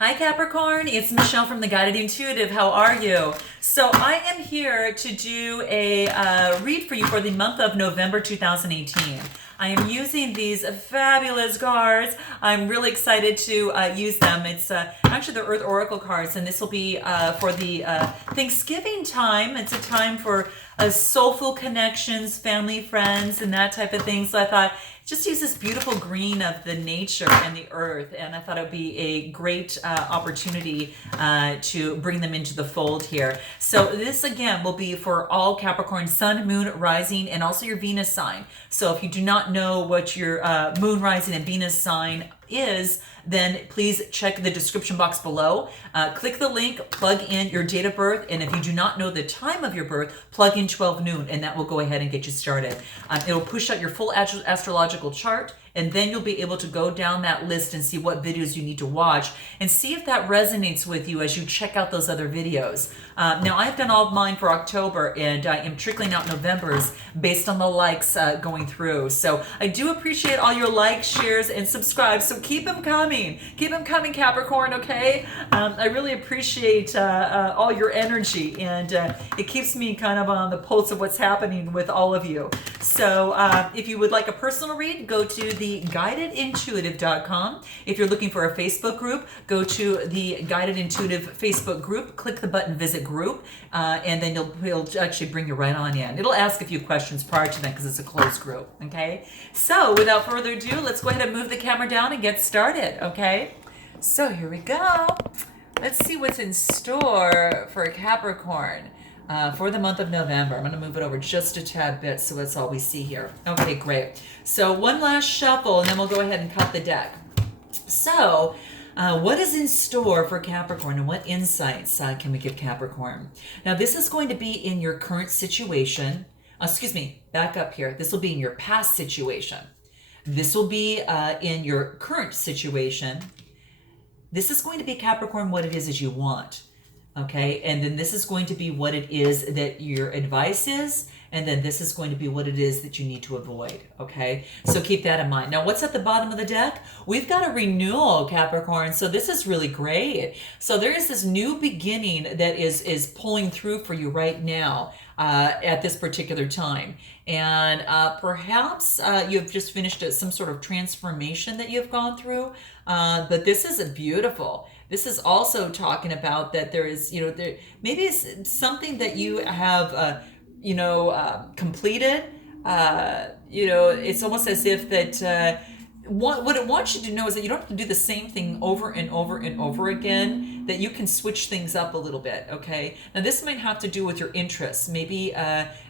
Hi Capricorn, it's Michelle from the Guided Intuitive. How are you? So I am here to do a read for you for the month of November 2018. I am using these fabulous cards. I'm really excited to use them. It's actually the Earth Oracle cards, and this will be for the Thanksgiving time. It's a time for soulful connections, family, friends, and that type of thing. So I thought, just use this beautiful green of the nature and the earth, and I thought it would be a great opportunity to bring them into the fold here. So this again will be for all Capricorn sun, moon, rising, and also your Venus sign. So if you do not know what your moon, rising, and Venus sign is, then please check the description box below. Click the link, plug in your date of birth, and if you do not know the time of your birth, plug in 12 noon, and that will go ahead and get you started. It'll push out your full astrological chart, and then you'll be able to go down that list and see what videos you need to watch and see if that resonates with you as you check out those other videos. Now, I've done all of mine for October, and I am trickling out November's based on the likes going through. So I do appreciate all your likes, shares, and subscribes. So keep them coming. Keep them coming, Capricorn, okay? I really appreciate all your energy, and it keeps me kind of on the pulse of what's happening with all of you. So if you would like a personal read, go to the guidedintuitive.com. If you're looking for a Facebook group, go to the Guided Intuitive Facebook group, click the button Visit Group, and then it'll actually bring you right on in. It'll ask a few questions prior to that because it's a closed group, okay? So without further ado, let's go ahead and move the camera down and get started, okay? So here we go. Let's see what's in store for Capricorn. For the month of November. I'm going to move it over just a tad bit so that's all we see here. Okay, great. So one last shuffle, and then we'll go ahead and cut the deck. So what is in store for Capricorn, and what insights can we give Capricorn? Now, this is going to be in your current situation. Excuse me, back up here. This will be in your past situation. This will be in your current situation. This is going to be, Capricorn, what it is you want. Okay, and then this is going to be what it is that your advice is, and then this is going to be what it is that you need to avoid, okay? So keep that in mind. Now, what's at the bottom of the deck? We've got a renewal, Capricorn, so this is really great. So there is this new beginning that is pulling through for you right now at this particular time. And perhaps you've just finished some sort of transformation that you've gone through, but this is beautiful. This is also talking about that there is, there maybe it's something that you have, completed. It's almost as if that what it wants you to know is that you don't have to do the same thing over and over and over again, that you can switch things up a little bit, okay? Now, this might have to do with your interests. Maybe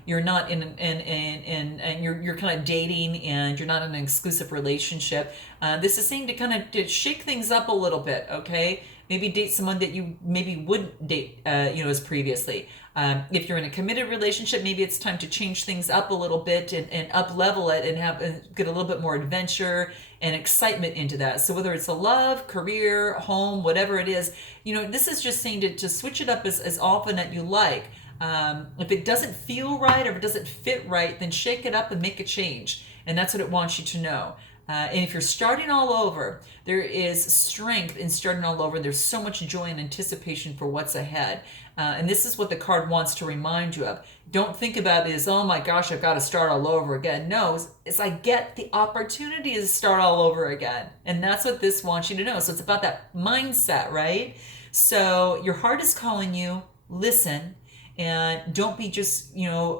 you're not and you're kind of dating and you're not in an exclusive relationship. This is saying to kind of shake things up a little bit, okay? Maybe date someone that you maybe wouldn't date, as previously. If you're in a committed relationship, maybe it's time to change things up a little bit and up level it and get a little bit more adventure and excitement into that. So whether it's a love, career, home, whatever it is, this is just saying to switch it up as often as you like. If it doesn't feel right or if it doesn't fit right, then shake it up and make a change. And that's what it wants you to know. And if you're starting all over, there is strength in starting all over. There's so much joy and anticipation for what's ahead. And this is what the card wants to remind you of. Don't think about it as, oh my gosh, I've got to start all over again. No, it's I get the opportunity to start all over again. And that's what this wants you to know. So it's about that mindset, right? So your heart is calling you, listen, and don't be just,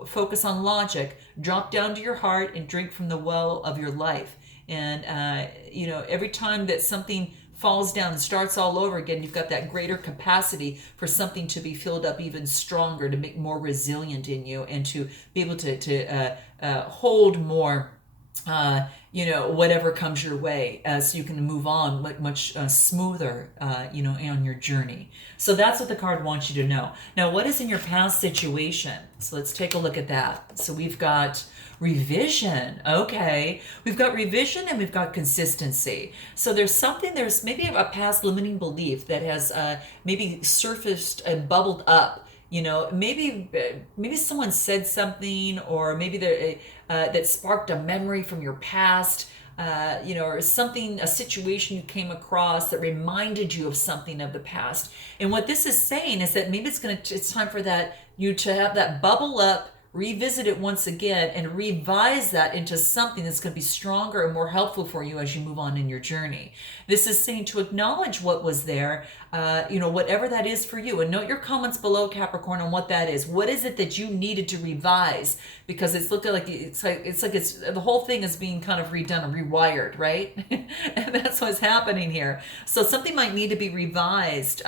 focus on logic. Drop down to your heart and drink from the well of your life. And, every time that something falls down and starts all over again, you've got that greater capacity for something to be filled up even stronger, to make more resilient in you and to be able to hold more, whatever comes your way, so you can move on much smoother, on your journey. So that's what the card wants you to know. Now, what is in your past situation? So let's take a look at that. So we've got revision. Okay. We've got revision and we've got consistency. So there's maybe a past limiting belief that has maybe surfaced and bubbled up. Maybe someone said something, or maybe that sparked a memory from your past or something, a situation you came across that reminded you of something of the past. And what this is saying is that maybe it's time for you to have that bubble up, revisit it once again, and revise that into something that's going to be stronger and more helpful for you as you move on in your journey. This is saying to acknowledge what was there, whatever that is for you, and note your comments below, Capricorn, on what that is. What is it that you needed to revise? Because it's looking like the whole thing is being kind of redone and rewired, right? And that's what's happening here. So something might need to be revised,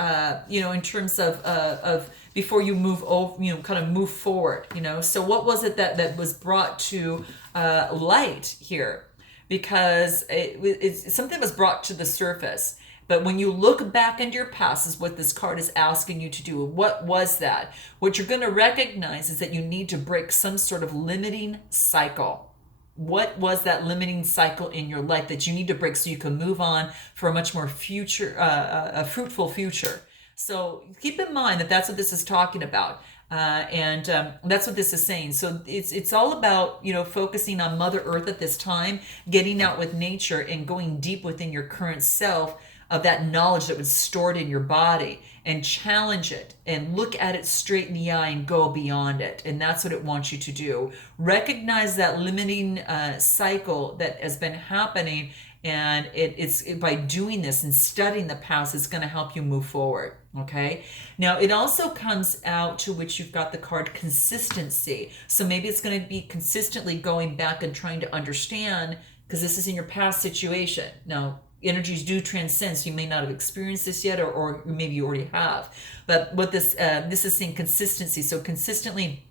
in terms of before you move over, kind of move forward, So what was it that was brought to light here? Because it's something was brought to the surface. But when you look back into your past is what this card is asking you to do. What was that? What you're going to recognize is that you need to break some sort of limiting cycle. What was that limiting cycle in your life that you need to break so you can move on for a much more a fruitful future? So keep in mind that that's what this is talking about. And that's what this is saying. So it's all about, focusing on Mother Earth at this time, getting out with nature and going deep within your current self of that knowledge that was stored in your body, and challenge it and look at it straight in the eye and go beyond it. And that's what it wants you to do. Recognize that limiting cycle that has been happening. And it's by doing this and studying the past, it's going to help you move forward. Okay. Now it also comes out to which you've got the card consistency. So maybe it's going to be consistently going back and trying to understand, because this is in your past situation. Now energies do transcend, so you may not have experienced this yet, or maybe you already have. But what this is saying, consistency. So consistently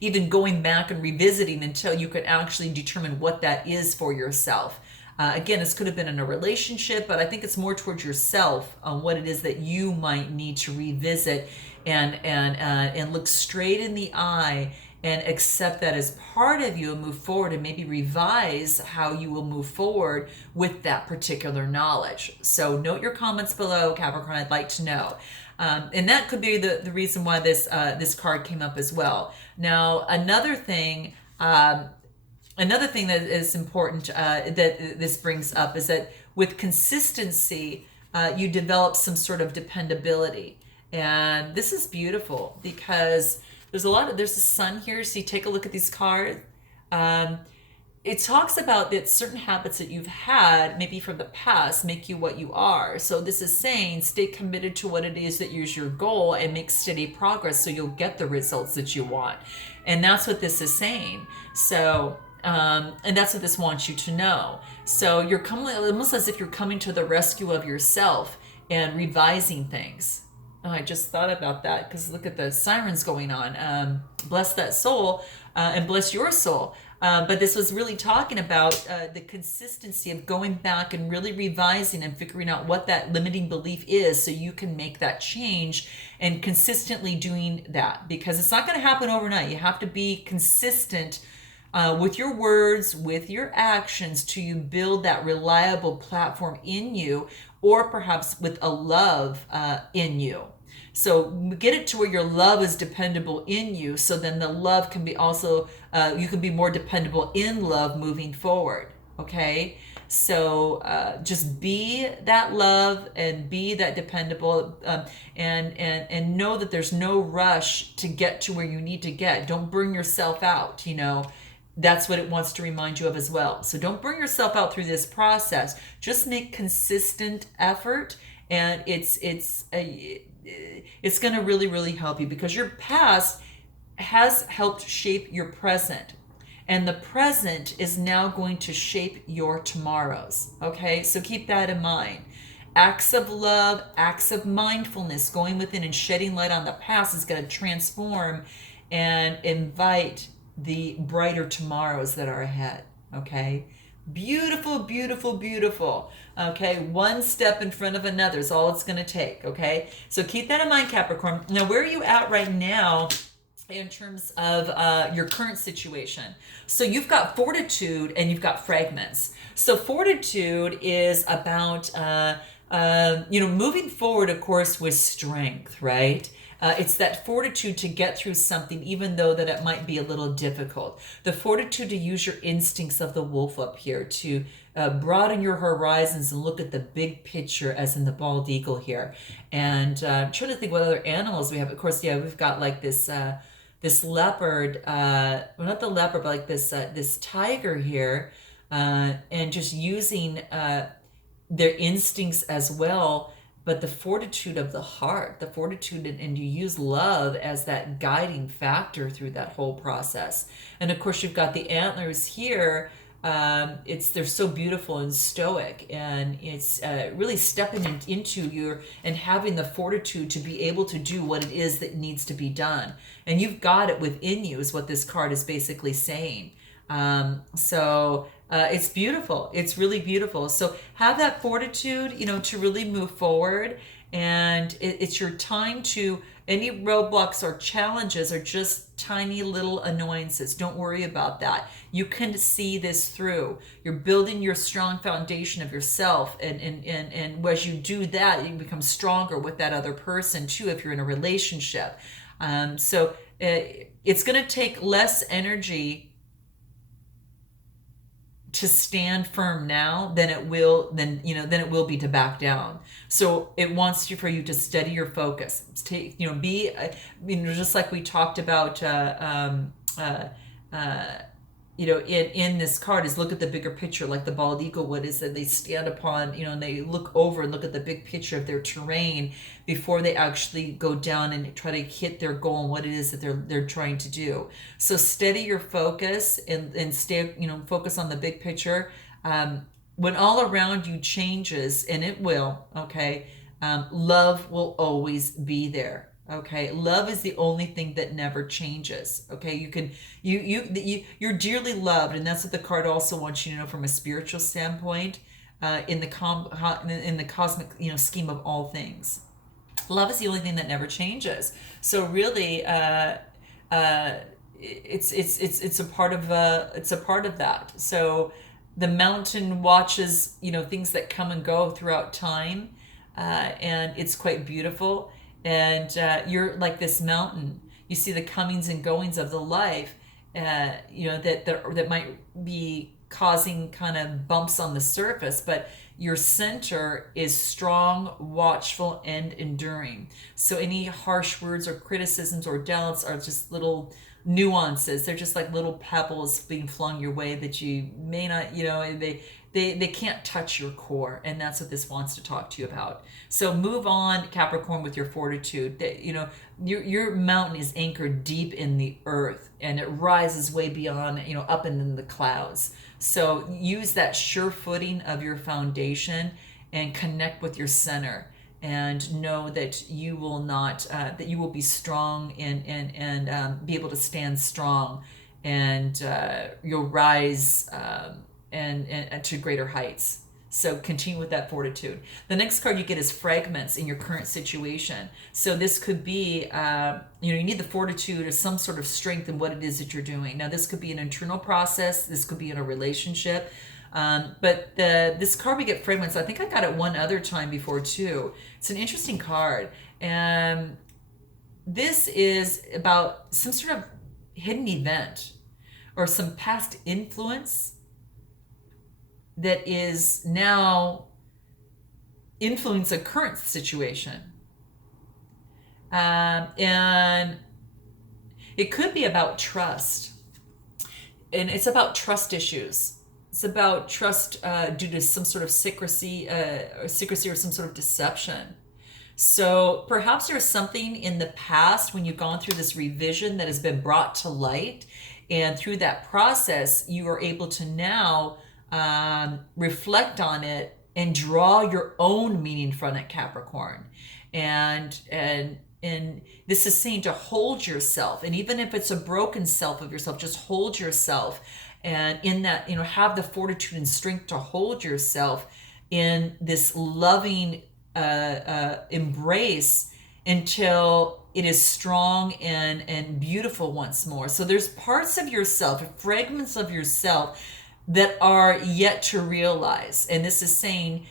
even going back and revisiting until you can actually determine what that is for yourself. Again, this could have been in a relationship, but I think it's more towards yourself on what it is that you might need to revisit and look straight in the eye and accept that as part of you and move forward, and maybe revise how you will move forward with that particular knowledge. So note your comments below, Capricorn. I'd like to know. And that could be the reason why this card came up as well. Now, another thing that is important that this brings up is that with consistency, you develop some sort of dependability. And this is beautiful because there's a sun here. So you take a look at these cards. It talks about that certain habits that you've had, maybe from the past, make you what you are. So this is saying stay committed to what it is that is your goal and make steady progress so you'll get the results that you want. And that's what this is saying. So and that's what this wants you to know. So you're coming almost as if you're coming to the rescue of yourself and revising things. Oh, I just thought about that because look at the sirens going on. Bless that soul and bless your soul. But this was really talking about the consistency of going back and really revising and figuring out what that limiting belief is so you can make that change and consistently doing that, because it's not going to happen overnight. You have to be consistent with your words, with your actions, to you build that reliable platform in you, or perhaps with a love in you. So get it to where your love is dependable in you, so then the love can be also, you can be more dependable in love moving forward, okay? So just be that love and be that dependable, and know that there's no rush to get to where you need to get. Don't burn yourself out, That's what it wants to remind you of as well. So don't burn yourself out through this process. Just make consistent effort, and it's going to really, really help you, because your past has helped shape your present, and the present is now going to shape your tomorrows. Okay, so keep that in mind. Acts of love, acts of mindfulness, going within and shedding light on the past is going to transform and invite the brighter tomorrows that are ahead. Okay, beautiful, beautiful, beautiful. Okay, one step in front of another is all it's going to take. Okay, so keep that in mind, Capricorn. Now, where are you at right now in terms of your current situation? So you've got fortitude and you've got fragments. So fortitude is about moving forward, of course, with strength, right? It's that fortitude to get through something, even though that it might be a little difficult. The fortitude to use your instincts of the wolf up here, to broaden your horizons and look at the big picture, as in the bald eagle here. And I'm trying to think what other animals we have. Of course, yeah, we've got like this leopard, well, not the leopard, but like this tiger here, and just using their instincts as well, but the fortitude of the heart, the fortitude, and you use love as that guiding factor through that whole process. And of course, you've got the antlers here. They're so beautiful and stoic, and it's really stepping into your and having the fortitude to be able to do what it is that needs to be done. And you've got it within you, is what this card is basically saying. It's beautiful. It's really beautiful. So have that fortitude, to really move forward. And it's your time to, any roadblocks or challenges are just tiny little annoyances. Don't worry about that. You can see this through. You're building your strong foundation of yourself. And as you do that, you become stronger with that other person too, if you're in a relationship. It's going to take less energy to stand firm now than it will be to back down. So it wants for you to steady your focus. Just like we talked about in this card, is look at the bigger picture, like the bald eagle would, is that they stand upon, and they look over and look at the big picture of their terrain before they actually go down and try to hit their goal and what it is that they're trying to do. So steady your focus and stay, focus on the big picture. When all around you changes, and it will, okay, love will always be there. Okay, love is the only thing that never changes. Okay, you're dearly loved, and that's what the card also wants you to know from a spiritual standpoint, in the cosmic scheme of all things. Love is the only thing that never changes. So really, it's a part of that. So the mountain watches things that come and go throughout time, and it's quite beautiful. And you're like this mountain. You see the comings and goings of the life, that might be causing kind of bumps on the surface, but your center is strong, watchful, and enduring. So any harsh words or criticisms or doubts are just little nuances. They're just like little pebbles being flung your way that you may not, they can't touch your core. And that's what this wants to talk to you about. So move on, Capricorn, with your fortitude. Your mountain is anchored deep in the earth, and it rises way beyond, up in the clouds. So use that sure footing of your foundation and connect with your center, and know that you will not, that you will be strong and be able to stand strong, and you'll rise and to greater heights. So continue with that fortitude. The next card you get is fragments in your current situation. So this could be, you need the fortitude or some sort of strength in what it is that you're doing. Now, this could be an internal process. This could be in a relationship. But this card, we get fragments. I think I got it one other time before too. It's an interesting card. And this is about some sort of hidden event or some past influence that is now influence a current situation. And it could be about trust. And it's about trust issues. It's about trust due to some sort of secrecy or some sort of deception. So perhaps there's something in the past when you've gone through this revision that has been brought to light. And through that process, you are able to now reflect on it and draw your own meaning from it, Capricorn. And this is saying to hold yourself. And even if it's a broken self of yourself, just hold yourself. And in that, have the fortitude and strength to hold yourself in this loving embrace until it is strong and beautiful once more. So there's parts of yourself, fragments of yourself that are yet to realize. And this is saying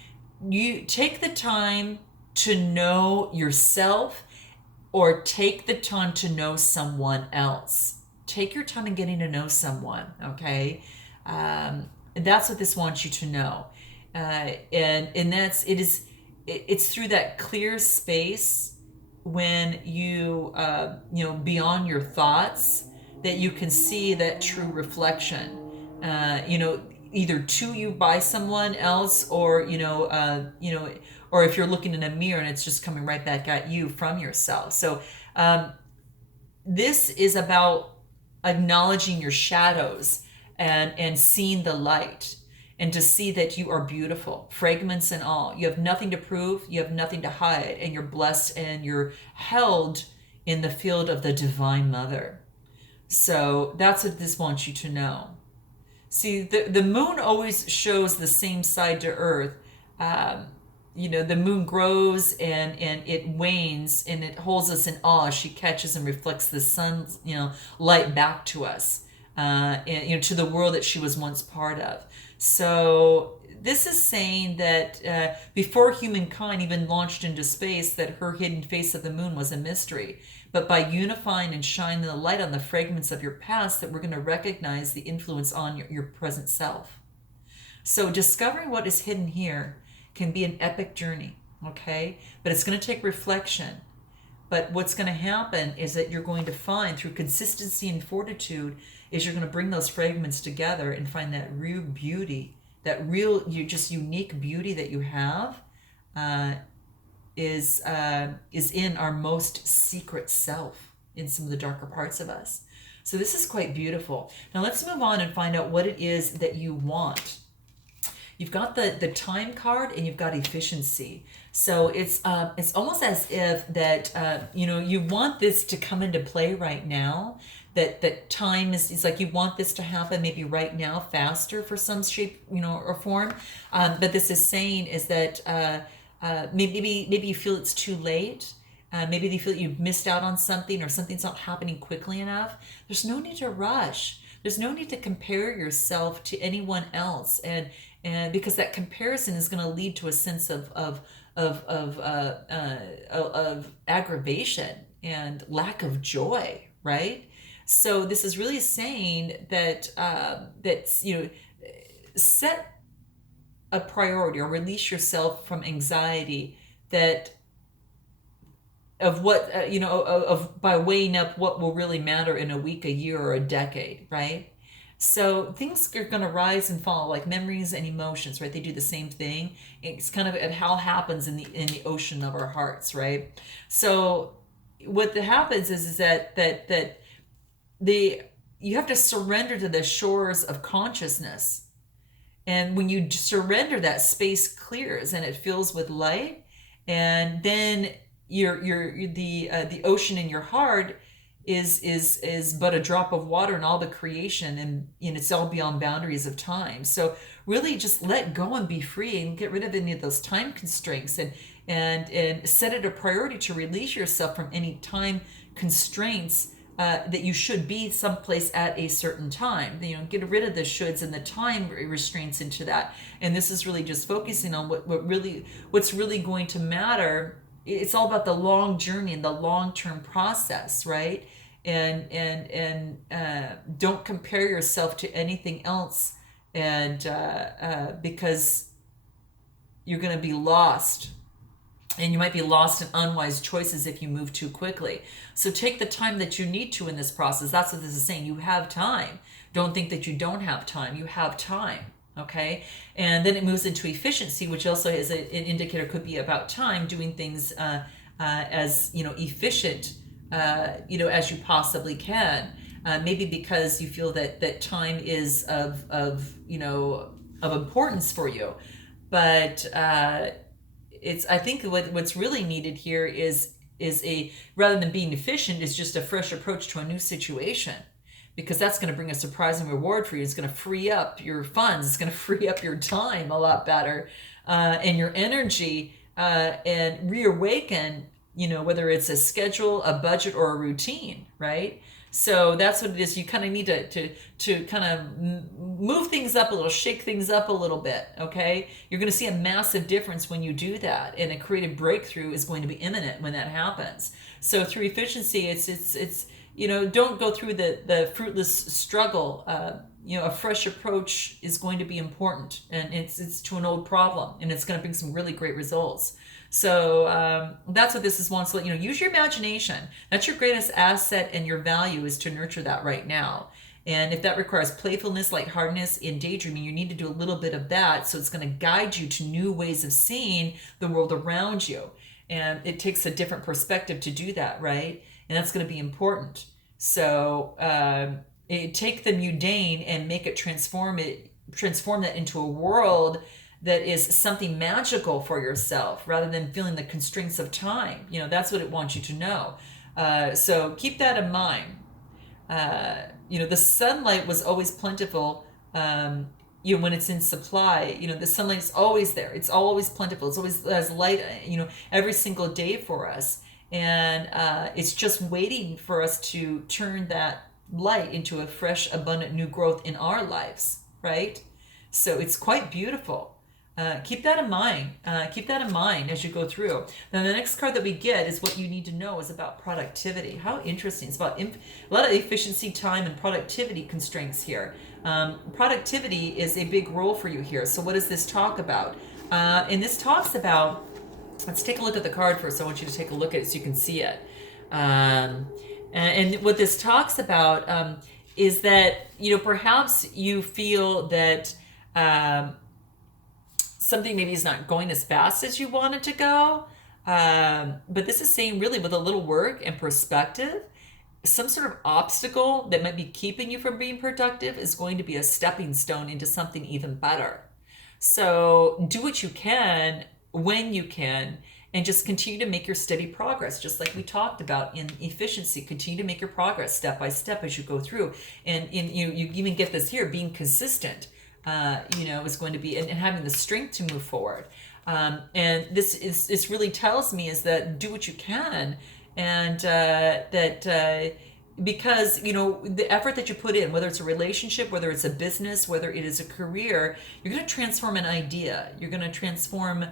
you take the time to know yourself, or take the time to know someone else. Take your time in getting to know someone, okay? That's what this wants you to know. And it's through that clear space when beyond your thoughts, that you can see that true reflection, either to you by someone else, or or if you're looking in a mirror and it's just coming right back at you from yourself. So this is about acknowledging your shadows and seeing the light, and to see that you are beautiful, fragments and all. You have nothing to prove, you have nothing to hide, and you're blessed and you're held in the field of the Divine Mother. So that's what this wants you to know. See, the moon always shows the same side to Earth. The moon grows and it wanes, and it holds us in awe. She catches and reflects the sun's light back to us, to the world that she was once part of. So this is saying that before humankind even launched into space, that her hidden face of the moon was a mystery. But by unifying and shining the light on the fragments of your past, that we're going to recognize the influence on your present self. So discovering what is hidden here can be an epic journey, okay? But it's going to take reflection. But what's going to happen is that you're going to find, through consistency and fortitude, is you're going to bring those fragments together and find that real beauty, that real, just unique beauty that you have, is in our most secret self, in some of the darker parts of us. So this is quite beautiful. Now let's move on and find out what it is that you want. You've got the time card, and you've got efficiency. So it's almost as if that you want this to come into play right now. That time is like you want this to happen maybe right now, faster for some shape or form. But this is saying is that maybe you feel it's too late. Maybe you feel that you've missed out on something, or something's not happening quickly enough. There's no need to rush. There's no need to compare yourself to anyone else, and because that comparison is going to lead to a sense of aggravation and lack of joy, right? So this is really saying that set a priority, or release yourself from anxiety of what of by weighing up what will really matter in a week, a year, or a decade, right? So things are going to rise and fall, like memories and emotions, right? They do the same thing. It's kind of how happens in the ocean of our hearts, right? So what happens is that you have to surrender to the shores of consciousness, and when you surrender, that space clears and it fills with light, and then the ocean in your heart is but a drop of in all the creation, and it's all beyond boundaries of time. So really just let go and be free, and get rid of any of those time constraints, and set it a priority to release yourself from any time constraints that you should be someplace at a certain time. Get rid of the shoulds and the time restraints into that. And this is really just focusing on what's really going to matter. It's all about the long journey and the long-term process, right? And don't compare yourself to anything else, and because you're going to be lost, and you might be lost in unwise choices if you move too quickly. So take the time that you need to in this process. That's what this is saying. You have time. Don't think that you don't have time. You have time. Okay, and then it moves into efficiency, which also is an indicator, could be about time, doing things as efficient as you possibly can. Maybe because you feel that time is of importance for you, but I think what's really needed here is a, rather than being efficient, is just a fresh approach to a new situation. Because that's going to bring a surprising reward for you. It's going to free up your funds. It's going to free up your time a lot better, and your energy, and reawaken, whether it's a schedule, a budget, or a routine, right? So that's what it is. You kind of need to kind of move things up a little, shake things up a little bit, okay? You're going to see a massive difference when you do that, and a creative breakthrough is going to be imminent when that happens. So through efficiency, don't go through the fruitless struggle. A fresh approach is going to be important, and it's to an old problem, and it's going to bring some really great results. So that's what this is wants to use your imagination. That's your greatest asset, and your value is to nurture that right now. And if that requires playfulness, lightheartedness, and daydreaming, you need to do a little bit of that. So it's going to guide you to new ways of seeing the world around you. And it takes a different perspective to do that, right? And that's going to be important. So take the mundane and make it transform that into a world that is something magical for yourself, rather than feeling the constraints of time. That's what it wants you to know. So keep that in mind. The sunlight was always plentiful. When it's in supply, the sunlight is always there. It's always plentiful. It's always as light, every single day for us. And it's just waiting for us to turn that light into a fresh, abundant new growth in our lives, right? So it's quite beautiful. Keep that in mind. Keep that in mind as you go through. Then the next card that we get is what you need to know is about productivity. How interesting. It's about a lot of efficiency, time, and productivity constraints here. Productivity is a big role for you here. So what does this talk about? And this talks about, let's take a look at the card first. I want you to take a look at it so you can see it. And what this talks about is that, perhaps you feel that something maybe is not going as fast as you want it to go. But this is saying really with a little work and perspective, some sort of obstacle that might be keeping you from being productive is going to be a stepping stone into something even better. So do what you can when you can, and just continue to make your steady progress, just like we talked about in efficiency. Continue to make your progress step by step as you go through. And you even get this here, being consistent, is going to be, and having the strength to move forward. And this really tells me is that do what you can, and because the effort that you put in, whether it's a relationship, whether it's a business, whether it is a career, you're going to transform an idea. You're going to transform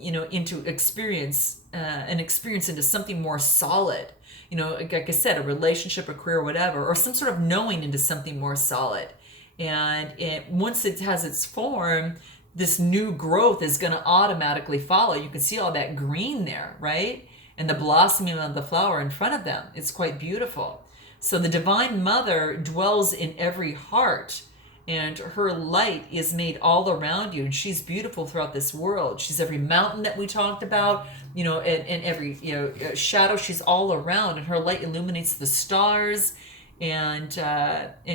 into an experience into something more solid. Like I said, a relationship, a career, whatever, or some sort of knowing into something more solid. And once it has its form, this new growth is going to automatically follow. You can see all that green there, right? And the blossoming of the flower in front of them. It's quite beautiful. So the Divine Mother dwells in every heart, and her light is made all around you, and she's beautiful throughout this world. She's every mountain that we talked about, and every shadow. She's all around, and her light illuminates the stars, and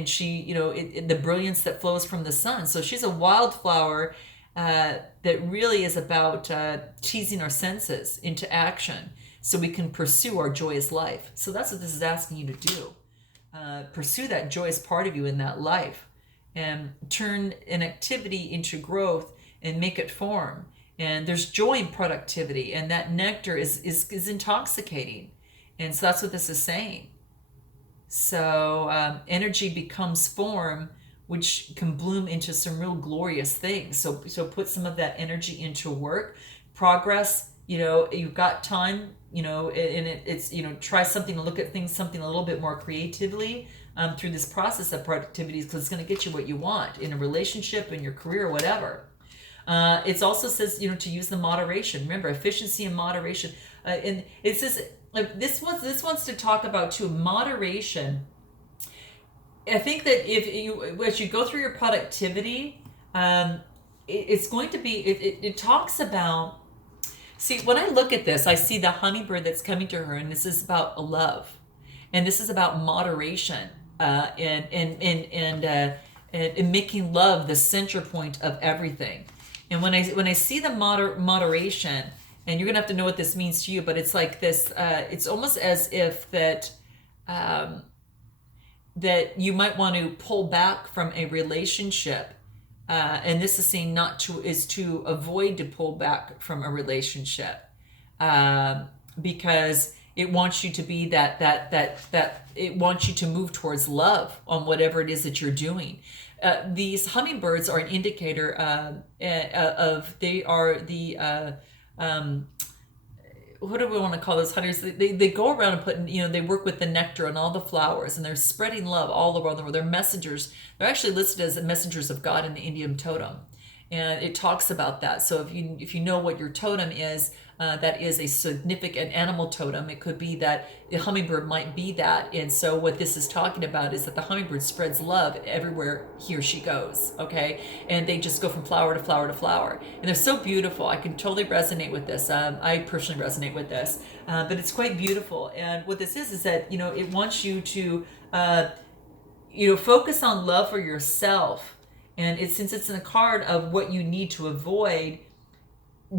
she, the brilliance that flows from the sun. So she's a wildflower that really is about teasing our senses into action, so we can pursue our joyous life. So that's what this is asking you to do. Pursue that joyous part of you in that life, and turn an activity into growth and make it form. And there's joy in productivity, and that nectar is intoxicating. And so that's what this is saying. So energy becomes form, which can bloom into some real glorious things. So put some of that energy into work, progress. You've got time, and it's try something, to look at things something a little bit more creatively through this process of productivity, because it's going to get you what you want in a relationship, in your career, whatever. It also says, to use the moderation. Remember, efficiency and moderation. And it says, this wants to talk about too, moderation. I think that as you go through your productivity, it's going to be, it talks about, see, when I look at this, I see the hummingbird that's coming to her, and this is about love, and this is about moderation, and making love the center point of everything. And when I see the moderation, and you're gonna have to know what this means to you, but it's like this. It's almost as if that you might want to pull back from a relationship. And this is saying to avoid to pull back from a relationship, because it wants you to be that it wants you to move towards love on whatever it is that you're doing. These hummingbirds are an indicator of they are the what do we want to call those hunters? They go around and put, they work with the nectar and all the flowers, and they're spreading love all around the world. They're messengers. They're actually listed as messengers of God in the Indian totem, and it talks about that. So if you know what your totem is, that is a significant animal totem. It could be that the hummingbird might be that. And so what this is talking about is that the hummingbird spreads love everywhere he or she goes, okay? And they just go from flower to flower to flower. And they're so beautiful. I can totally resonate with this. I personally resonate with this, but it's quite beautiful. And what this is that, it wants you to, focus on love for yourself. And since it's in a card of what you need to avoid,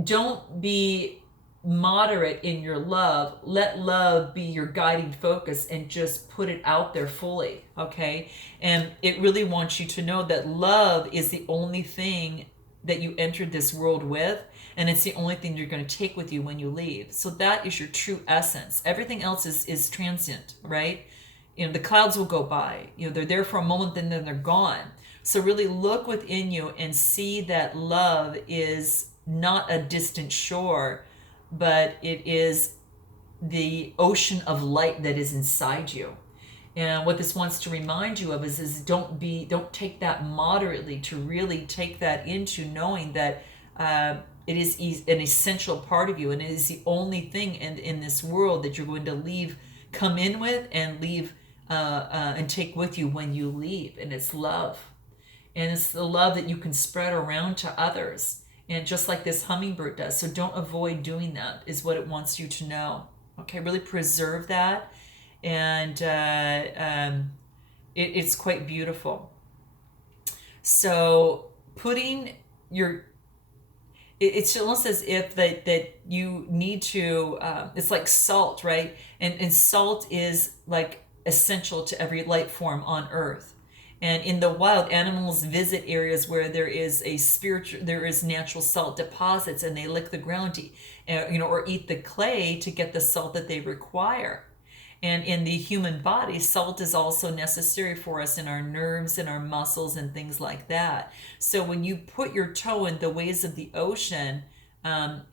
don't be moderate in your love. Let love be your guiding focus and just put it out there fully, okay? And it really wants you to know that love is the only thing that you entered this world with, and it's the only thing you're going to take with you when you leave. So that is your true essence. Everything else is transient, right? The clouds will go by. They're there for a moment, and then they're gone. So really look within you and see that love is not a distant shore, but it is the ocean of light that is inside you. And what this wants to remind you of is don't take that moderately, to really take that into knowing that it is an essential part of you, and it is the only thing in this world that you're going to come in with and leave and take with you when you leave. And it's love. And it's the love that you can spread around to others. And just like this hummingbird does. So don't avoid doing that, is what it wants you to know. Okay, really preserve that. And it's quite beautiful. So putting it's almost as if that you need to, it's like salt, right? And salt is like essential to every life form on earth. And in the wild, animals visit areas where there is natural salt deposits, and they lick the ground or eat the clay to get the salt that they require. And in the human body, salt is also necessary for us in our nerves and our muscles and things like that. So when you put your toe in the waves of the ocean,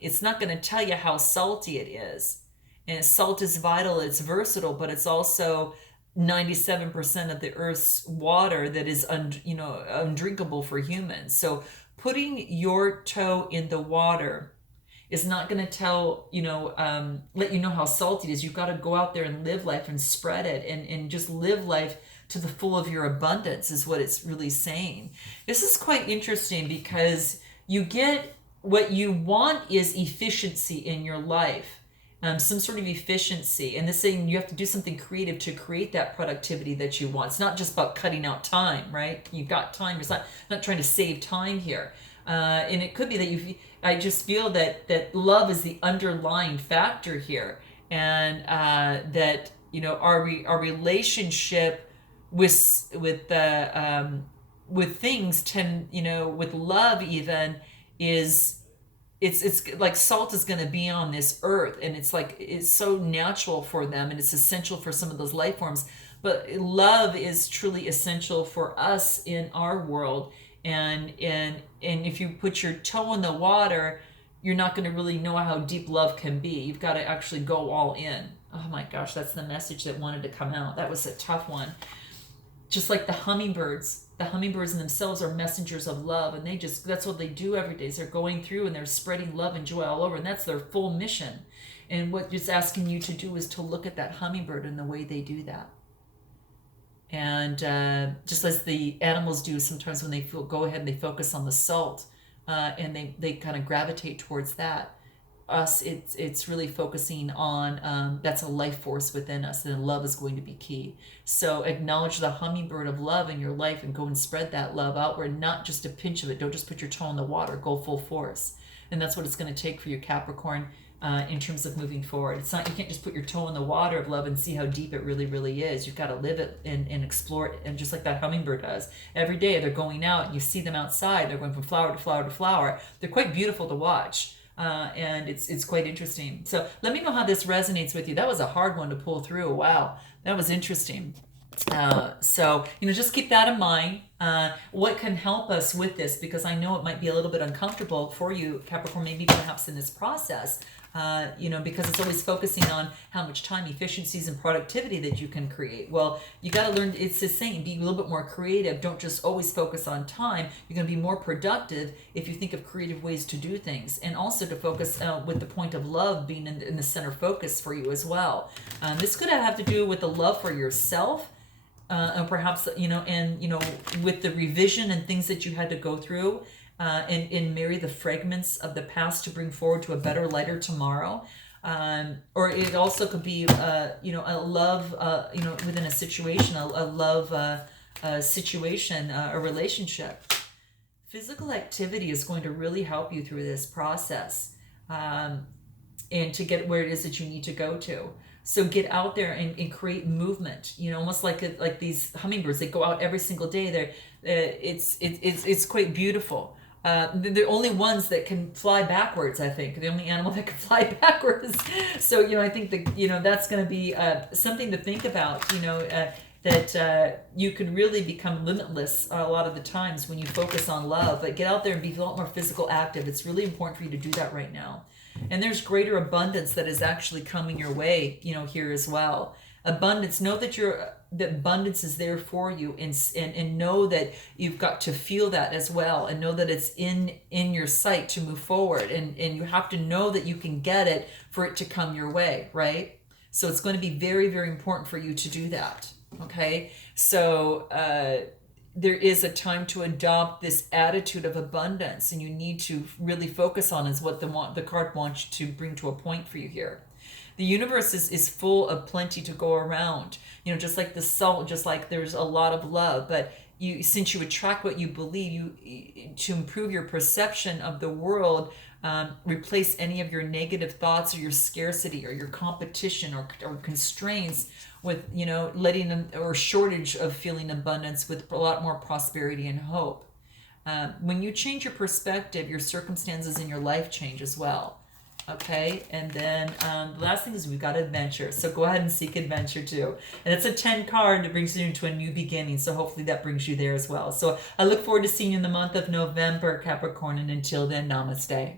it's not going to tell you how salty it is. And salt is vital, it's versatile, but it's also 97% of the earth's water that is undrinkable for humans. So putting your toe in the water is not going to tell let you know how salty it is. You've got to go out there and live life and spread it, and just live life to the full of your abundance, is what it's really saying. This is quite interesting because you get what you want is efficiency in your life. Some sort of efficiency, and this saying you have to do something creative to create that productivity that you want. It's not just about cutting out time, right? You've got time. It's not trying to save time here, and it could be that I just feel that love is the underlying factor here, and that our relationship with things with love even is. It's like salt is going to be on this earth, and it's so natural for them, and it's essential for some of those life forms. But love is truly essential for us in our world, and if you put your toe in the water, you're not going to really know how deep love can be. You've got to actually go all in. Oh my gosh, that's the message that wanted to come out. That was a tough one. Just like the hummingbirds in themselves are messengers of love, and that's what they do every day. Is they're going through and they're spreading love and joy all over, and that's their full mission. And what it's asking you to do is to look at that hummingbird and the way they do that. And just as the animals do sometimes when they go ahead and they focus on the salt, and they kind of gravitate towards that. Us, it's really focusing on that's a life force within us, and love is going to be key. So acknowledge the hummingbird of love in your life and go and spread that love outward, not just a pinch of it. Don't just put your toe in the water, go full force. And that's what it's going to take for you, Capricorn, in terms of moving forward. It's not, you can't just put your toe in the water of love and see how deep it really, really is. You've got to live it and explore it. And just like that hummingbird does, every day they're going out, and you see them outside, they're going from flower to flower to flower. They're quite beautiful to watch. And it's quite interesting. So let me know how this resonates with you. That was a hard one to pull through. Wow, that was interesting. So just keep that in mind. What can help us with this, because I know it might be a little bit uncomfortable for you, Capricorn, maybe perhaps in this process, because it's always focusing on how much time, efficiencies, and productivity that you can create. Well, you got to learn, it's the same, be a little bit more creative. Don't just always focus on time. You're going to be more productive if you think of creative ways to do things, and also to focus with the point of love being in the center focus for you as well. This could have to do with the love for yourself, and perhaps, with the revision and things that you had to go through, and marry the fragments of the past to bring forward to a better, lighter tomorrow. Or it also could be, a love, within a situation, a love situation, a relationship. Physical activity is going to really help you through this process, and to get where it is that you need to go to. So get out there and create movement. Almost like these hummingbirds. They go out every single day. It's quite beautiful. They're the only ones that can fly backwards. I think the only animal that can fly backwards. So I think that that's going to be something to think about. That you can really become limitless a lot of the times when you focus on love. But get out there and be a lot more physical active. It's really important for you to do that right now. And there's greater abundance that is actually coming your way, here as well. Abundance. Know that that abundance is there for you, and know that you've got to feel that as well, and know that it's in your sight to move forward, and you have to know that you can get it for it to come your way, right? So it's going to be very, very important for you to do that. Okay, so there is a time to adopt this attitude of abundance, and you need to really focus on is what the card wants to bring to a point for you here. The universe is full of plenty to go around, just like the salt, just like there's a lot of love. But since you attract what you believe, to improve your perception of the world, replace any of your negative thoughts or your scarcity or your competition or constraints with, letting them, or shortage of feeling abundance, with a lot more prosperity and hope. When you change your perspective, your circumstances in your life change as well. Okay, and then the last thing is we've got adventure. So go ahead and seek adventure too. And it's a 10 card that brings you into a new beginning. So hopefully that brings you there as well. So I look forward to seeing you in the month of November, Capricorn. And until then, namaste.